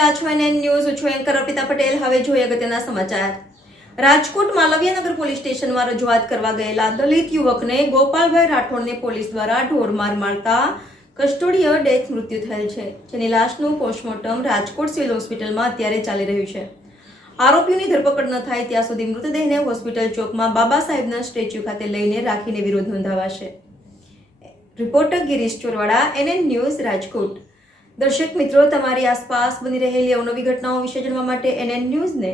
રહ્યા છો NN news. હું છું એન્કર અર્પિતા પટેલ. હવે જોઈએ અગત્યના સમાચાર. રાજકોટ માલવીયાનગર પોલીસ સ્ટેશનમાં રજૂઆત કરવા ગયેલા દલિત યુવકને ગોપાલભાઈ રાઠોડને પોલીસ દ્વારા ઢોરમાર મારતા કસ્ટોડિયલ ડેથ મૃત્યુ થયેલ છે, જેની લાશનું પોસ્ટમોર્ટમ રાજકોટ સિવિલ હોસ્પિટલમાં અત્યારે ચાલી રહ્યું છે. આરોપીઓની ધરપકડ ન થાય ત્યાં સુધી મૃતદેહને હોસ્પિટલ ચોકમાં બાબા સાહેબના સ્ટેચ્યુ ખાતે લઈને રાખીને વિરોધ નોંધાવાશે. Reporter Girish ચોરવાડા, NN news, Rajkot. દર્શક મિત્રો, તમારી આસપાસ બની રહેલી અવનવી ઘટનાઓ વિશે જાણવા માટે NN ન્યૂઝને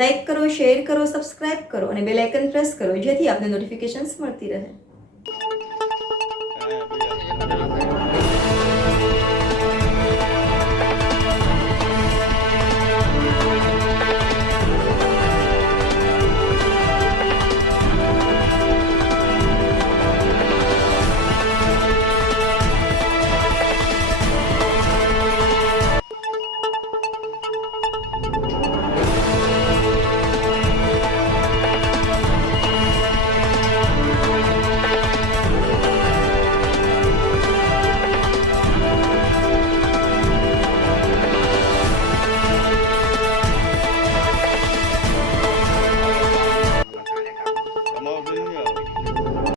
લાઇક કરો, શેર કરો, સબસ્ક્રાઇબ કરો અને બેલ આઇકન પ્રેસ કરો, જેથી આપને નોટિફિકેશન્સ મળતી રહે.